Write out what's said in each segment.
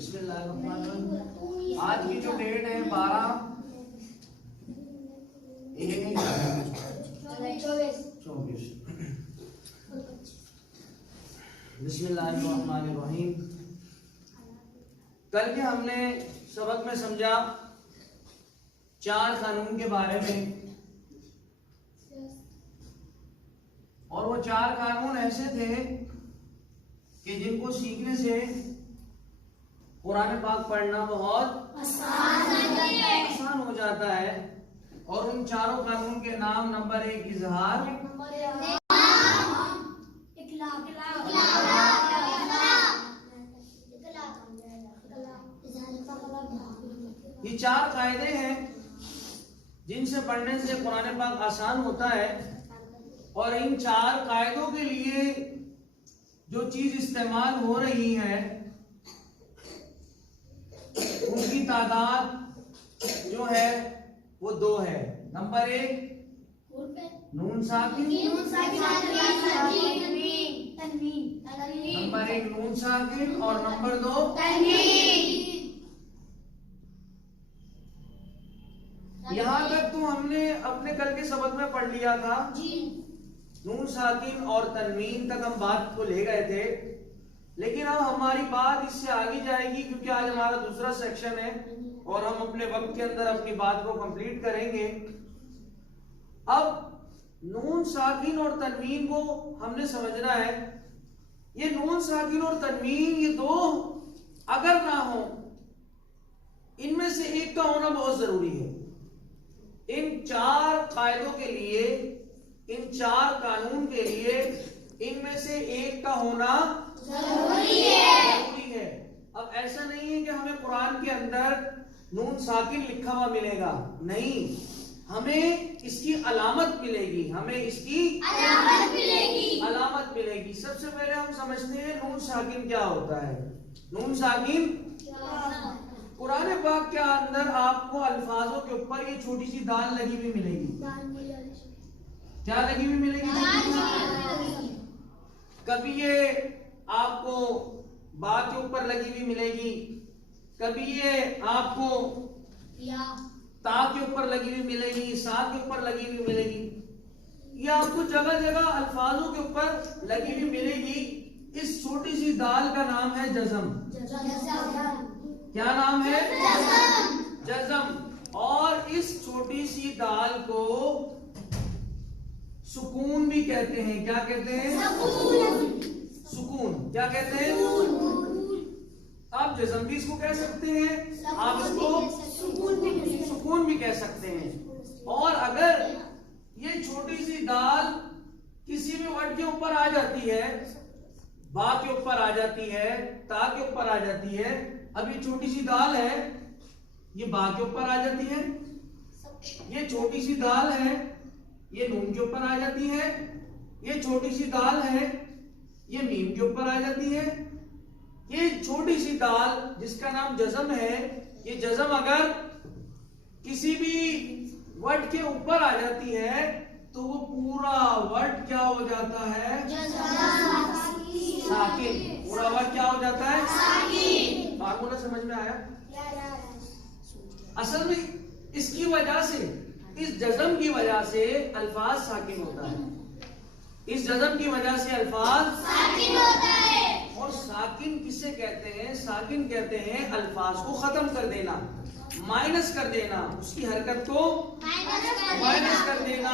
बिस्मिल्लाहिर्रहमानिर्रहीम। आज की जो डेट है 12/24। बिस्मिल्लाहिर्रहमानिर्रहीम। कल के हमने सबक में समझा 4 कानून के बारे में, और वो 4 कानून ऐसे थे कि जिनको सीखने से कुरान पाक पढ़ना बहुत आसान हो जाता है। और उन चारों कानून के नाम, नंबर 1 इजहार, ये 4 कायदे हैं जिनसे पढ़ने से कुरान पाक आसान होता है। और इन 4 कायदों के लिए जो चीज इस्तेमाल हो रही है उनकी तादाद जो है वो 2 है। नंबर 1 नून साकिन, नंबर 1 नून साकिन और नंबर 2 यहाँ तक तो हमने अपने कल के सबक में पढ़ लिया था। नून साकिन और तनवीन तक हम बात को ले गए थे, लेकिन अब हमारी बात इससे आगे जाएगी क्योंकि आज हमारा दूसरा सेक्शन है और हम अपने वक्त के अंदर अपनी बात को कंप्लीट करेंगे। अब नून साकिन और तनवीन को हमने समझना है। ये नून साकिन और तनवीन, ये 2 अगर ना हो, इनमें से एक का होना बहुत जरूरी है। इन 4 कायदों के लिए, इन 4 कानून के लिए इनमें से एक का होना जरूरी है। अब ऐसा नहीं है कि हमें कुरान के अंदर नून साकिन लिखा हुआ मिलेगा, नहीं, हमें इसकी अलामत मिलेगी, हमें इसकी अलामत मिलेगी। सबसे पहले हम समझते हैं नून साकिन क्या होता है। नून साकिन कुरान पाक के अंदर आपको अल्फाजों के ऊपर ये छोटी सी दाल लगी हुई मिलेगी। क्या लगी हुई मिलेगी? कभी ये आपको बा के ऊपर लगी हुई मिलेगी, कभी ये आपको ता के ऊपर लगी हुई मिलेगी, सा के ऊपर लगी हुई मिलेगी। ये आपको जगह जगह अल्फाजों के ऊपर लगी हुई मिलेगी। इस छोटी सी दाल का नाम है जज़म। क्या नाम है? जज़म। और इस छोटी सी दाल को सुकून भी कहते हैं। क्या कहते हैं? सुकून। क्या कहते हैं? आप जज़म भी इसको कह सकते हैं, आप इसको सुकून भी कह सकते हैं। और अगर ये छोटी सी दाल किसी भी वर्ड के ऊपर आ जाती है, बा के ऊपर आ जाती है, ता के ऊपर आ जाती है, अब ये छोटी सी दाल है, ये बा के ऊपर आ जाती है, ये छोटी सी दाल है, ये नून के ऊपर आ जाती है, ये छोटी सी दाल है, ये मीम के ऊपर आ जाती है। ये छोटी सी दाल जिसका नाम जज़म है, ये जज़म अगर किसी भी वर्ड के ऊपर आ जाती है तो वो पूरा वर्ड क्या हो जाता है? साकिन। पूरा वर्ड क्या हो जाता है? साकिन। फार्मूला समझ में आया? असल में इसकी वजह से, इस जज़म की वजह से अल्फाज साकिन होता है। इस जज़म की वजह से अल्फाज साकिन होता है। और साकिन किसे कहते हैं? साकिन कहते हैं अल्फाज को खत्म कर देना, माइनस कर देना, उसकी हरकत को माइनस कर देना।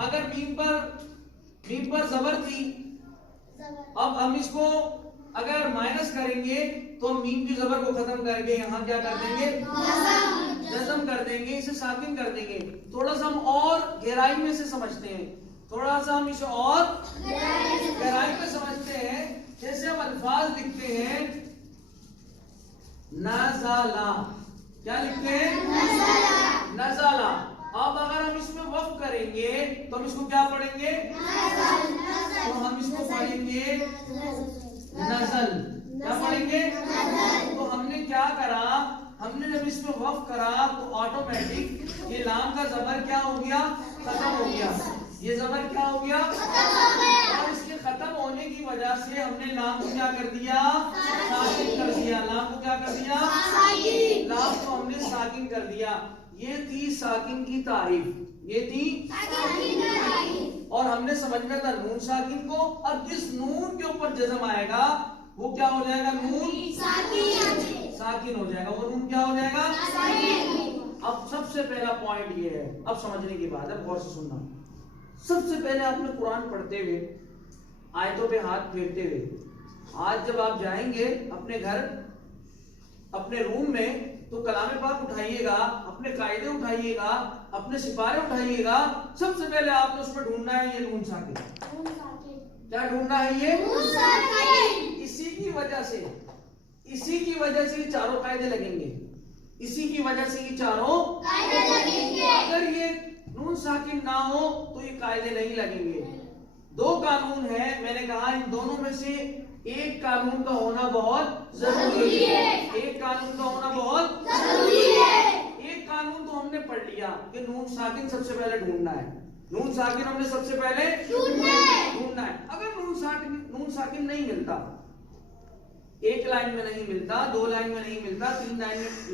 अगर मीम पर जबर थी, अब हम इसको अगर माइनस करेंगे तो मीम की जबर को खत्म करके यहाँ क्या कर देंगे? जज़म कर देंगे, इसे साकिन कर देंगे। थोड़ा सा हम और गहराई में से समझते हैं, थोड़ा सा हम इसे और गहराई में समझते हैं। जैसे हम अल्फाज लिखते हैं नज़ला, क्या लिखते हैं? नज़ला। अब अगर हम इसमें वक़्फ़ करेंगे तो हम इसको क्या पढ़ेंगे? तो हम इसको पढ़ेंगे नज़ल। क्या पढ़ेंगे? तो हमने क्या करा, हमने जब इसमें वक़्फ़ करा तो ऑटोमेटिक ये लाम का ज़बर क्या हो गया? खत्म हो गया। ये ज़बर क्या हो गया? और इसके खत्म होने की वजह से हमने लाम को क्या कर दिया? साकिन कर दिया। लाम को क्या कर दिया? लाम को हमने साकिन कर दिया। ये थी साकिन की तारीफ, ये थी और हमने समझना था नून साकिन को। अब जिस नून के ऊपर जज़म आएगा वो क्या हो जाएगा? नून साकिन हो जाएगा। वो नून क्या हो जाएगा? अब सबसे पहला पॉइंट ये है, अब समझने की बात है, गौर से सुनना। सबसे पहले आपने कुरान पढ़ते हुए आयतों पे हाथ फेरते हुए आज जब आप जाएंगे अपने घर अपने रूम में तो कलामे पाक उठाइएगा, अपने कायदे उठाइएगा, अपने सिपारे उठाइएगा। सबसे पहले आपने उसमें ढूंढना है ये नून साकिन। क्या ढूंढना है? ये इसी की वजह से ये चारों कायदे लगेंगे। इसी की वजह से ये चारों कायदे लगेंगे। अगर ये नून साकिन ना हो तो ये कायदे नहीं लगेंगे। दो कानून है, मैंने कहा इन दोनों में से एक कानून का होना बहुत जरूरी है। एक कानून का होना बहुत जरूरी है। एक कानून तो हमने पढ़ लिया कि नून साकिन सबसे पहले ढूंढना है। नून साकिन हमने सबसे पहले ढूंढना है। अगर नून साकिन नहीं मिलता, एक लाइन में नहीं मिलता, दो लाइन में नहीं मिलता, तीन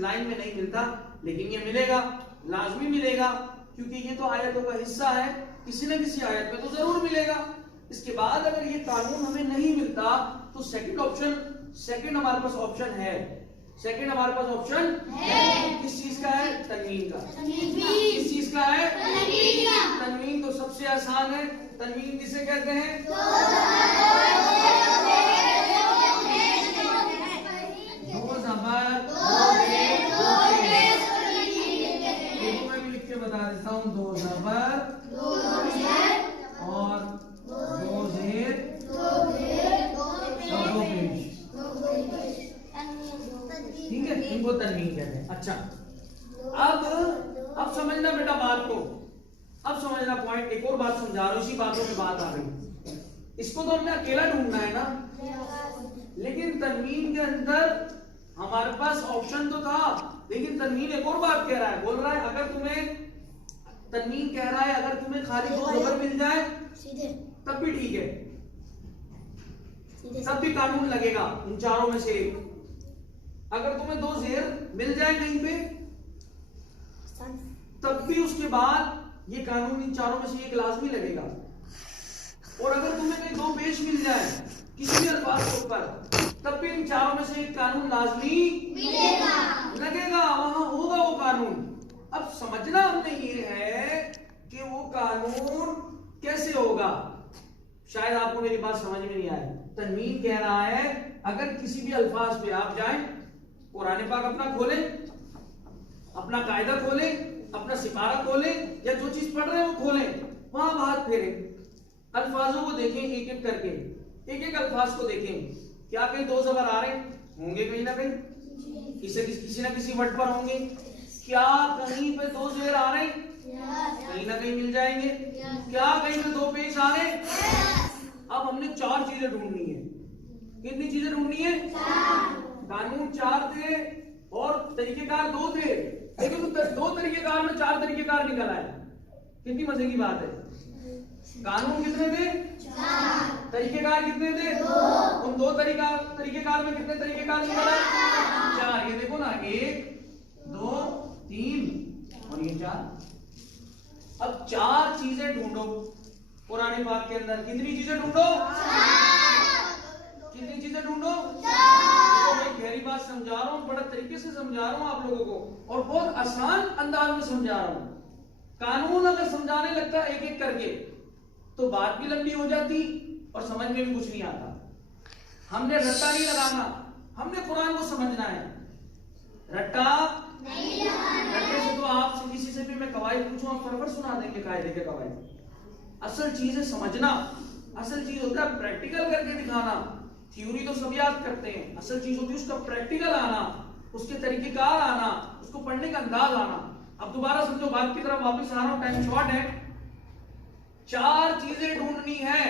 लाइन में नहीं मिलता, लेकिन ये मिलेगा, लाजमी मिलेगा, क्योंकि ये तो आयतों का हिस्सा है, किसी न किसी आयत में तो जरूर मिलेगा। इसके बाद अगर ये कानून हमें नहीं मिलता तो सेकंड हमारे पास ऑप्शन है। सेकंड हमारे पास ऑप्शन है किस चीज का है? तनवीन का। किस चीज का है? तनवीन। तो सबसे आसान है। तनवीन किसे कहते हैं? दो ज़बर, मैं भी लिख के बता देता हूँ। दो ज़बर और दो ज़ेर और दो पेश, ठीक है, इनको तनवीन कहते हैं। अच्छा, अब समझना बेटा बात को, अब समझना पॉइंट। एक और बात समझा रहा हूं, इसी बातों पे बात आ गई। इसको तो हमने अकेला ढूंढना है ना, लेकिन तनवीन के अंदर हमारे पास ऑप्शन तो था, लेकिन तनवीन एक और बात कह रहा है, बोल रहा है अगर तुम्हें तनवीन कह रहा है अगर तुम्हें खाली दो ज़बर मिल जाए तब भी ठीक है, तब भी कानून लगेगा इन चारों में से एक। अगर तुम्हें दो ज़ेर मिल जाए कहीं पे तब भी उसके बाद ये कानून इन चारों में से एक लाजमी लगेगा। और अगर तुम्हें कहीं दो पेश मिल जाए किसी भी अल्फाज के ऊपर तब भी इन चारों में से एक कानून लाजमी लगेगा, वहां होगा वो कानून। अब समझना हमने ये है कि वो कानून कैसे होगा। शायद आपको मेरी बात समझ में नहीं आए। तनवीन कह रहा है अगर किसी भी अल्फाज पे आप जाएं, कुरान पाक अपना खोलें, अपना कायदा खोलें, अपना सिपारा खोलें, या जो चीज पढ़ रहे हैं वो खोलें, वहां हाथ फेरें, अल्फाजों को देखें एक एक करके, एक एक अल्फाज को देखें। क्या कहीं दो ज़बर आ रहे होंगे? कहीं ना कहीं किसी ना किसी वर्ड पर होंगे। क्या कहीं पे दो ज़ेर आ रहे? कहीं ना कहीं मिल जाएंगे। क्या कहीं पे दो पेश आ रहे? अब हमने चार चीजें ढूंढनी है। कितनी चीजें ढूंढनी है? कानून चार थे और तरीकेकार दो थे, लेकिन दो तरीकेकार में चार तरीकेकार निकल आए। कितनी मजे की बात है। कानून कितने थे? तरीकेकार कितने थे? उन दो तरीकेकार में कितने तरीकेकार निकल आए? चार। ये देखो ना, एक दो तीन और ये चार। अब चार चीजें ढूंढो कुरान पाक के अंदर। कितनी चीजें ढूंढो? कितनी चीजें ढूंढो? तो मैं गहरी बात समझा रहा हूँ, बड़ा तरीके से समझा रहा हूँ आप लोगों को, और बहुत आसान अंदाज में समझा रहा हूँ। कानून अगर समझाने लगता एक एक करके तो बात भी लंबी हो जाती और समझ में भी कुछ नहीं आता। हमने रट्टा नहीं लगाना, हमने कुरान को समझना है। रट्टा नहीं लगाना। रट्टे से तो आप किसी से भी मैं कवायद पूछूं आप फटाफट सुना देंगे कायदे के कवायद। असल चीज है समझना, असल चीज होता है प्रैक्टिकल करके दिखाना। थ्योरी तो सब याद करते हैं, असल चीज होती है उसका प्रैक्टिकल आना, उसके तरीकेकार आना, उसको पढ़ने का अंदाज आना। अब दोबारा समझो, बात की तरफ वापस आ रहा हूं, टाइम शॉर्ट है। चार चीजें ढूंढनी है,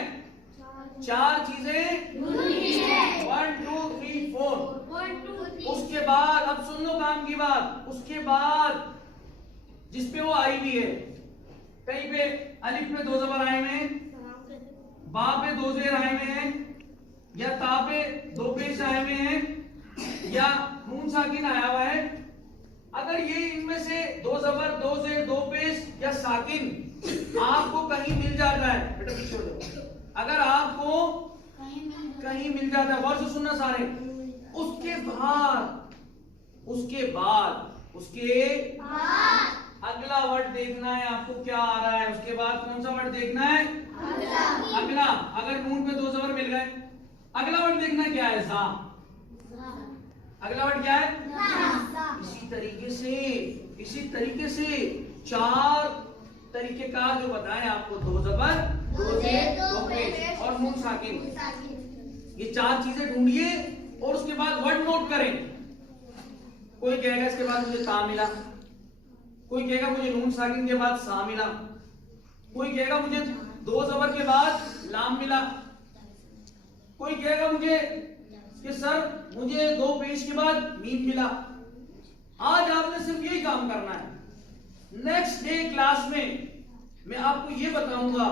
चार चीजें ढूंढनी है। 1 2 3 4। उसके बाद अब सुन लो काम की बात, उसके बाद जिसपे वो आई भी है कहीं पे अलिफ पे 2 जबर आए हुए हैं, बा पे 2 जेर आए हुए हैं, या ता पे 2 पेश आए हुए हैं, या नून साकिन आया हुआ है। अगर ये इनमें से 2 जबर 2 जेर 2 पेश या साकिन आपको कहीं मिल जाता है, बेटा पीछे हो जाओ, अगर आपको कहीं मिल जाता है, गौर से सुनना सारे, उसके बाद अगला वर्ड देखना है आपको क्या आ रहा है। उसके बाद कौन सा वर्ड देखना है? अगला। अगर नून पे 2 जबर मिल गए, अगला वर्ड देखना क्या है? ज़ा। अगला वर्ड क्या है? इसी तरीके से 4 तरीकेकार जो बताए आपको, 2 जबर 2 जेर 2 पेश और नून साकिन, ये 4 चीजें ढूंढिए और उसके बाद वर्ड नोट करें। कोई कहेगा इसके बाद मुझे ता मिला, कोई कहेगा मुझे नून साकिन के बाद सा मिला, कोई कहेगा मुझे 2 जबर के बाद लाम मिला, कोई कहेगा मुझे कि सर मुझे 2 पेश के बाद मीम मिला। आज आपने सिर्फ यही काम करना है। नेक्स्ट डे क्लास में मैं आपको ये बताऊंगा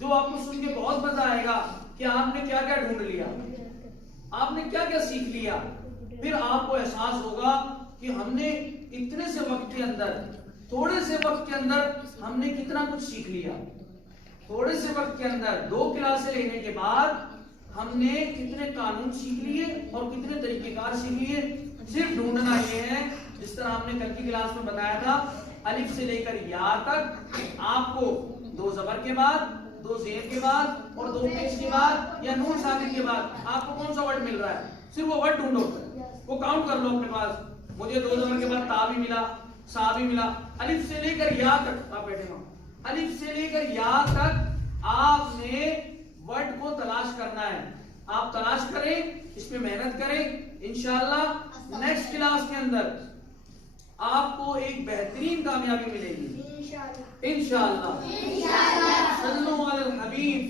जो आपको सुन के बहुत मजा आएगा कि आपने क्या क्या ढूंढ लिया, आपने क्या क्या सीख लिया। फिर आपको एहसास होगा कि हमने इतने से वक्त के अंदर, थोड़े से वक्त के अंदर हमने कितना कुछ सीख लिया। थोड़े से वक्त के अंदर 2 क्लासें लेने के बाद हमने कितने कानून सीख लिए और कितने तरीकेकार सीख लिए। सिर्फ ढूंढना ये है, जिस तरह हमने कल की क्लास में बताया था, अलिफ से लेकर या तक आपको 2 जबर के बाद, 2 जेर के बाद और 2 पेश के बाद या नून साकिन के बाद आपको कौन सा वर्ड मिल रहा है, सिर्फ वो वर्ड ढूंढो, वो काउंट कर लो अपने पास। मुझे 2 जबर के बाद ता भी मिला, सा भी मिला। अलिफ से लेकर या तक, आप बैठे हो, अलिफ से लेकर या तक आपने वर्ड को तलाश करना है। आप तलाश करें, इसमें मेहनत करें, इंशाअल्लाह नेक्स्ट क्लास के अंदर आपको एक बेहतरीन कामयाबी मिलेगी इंशाअल्लाह। सल्लल्लाहु अलैहि हबीब।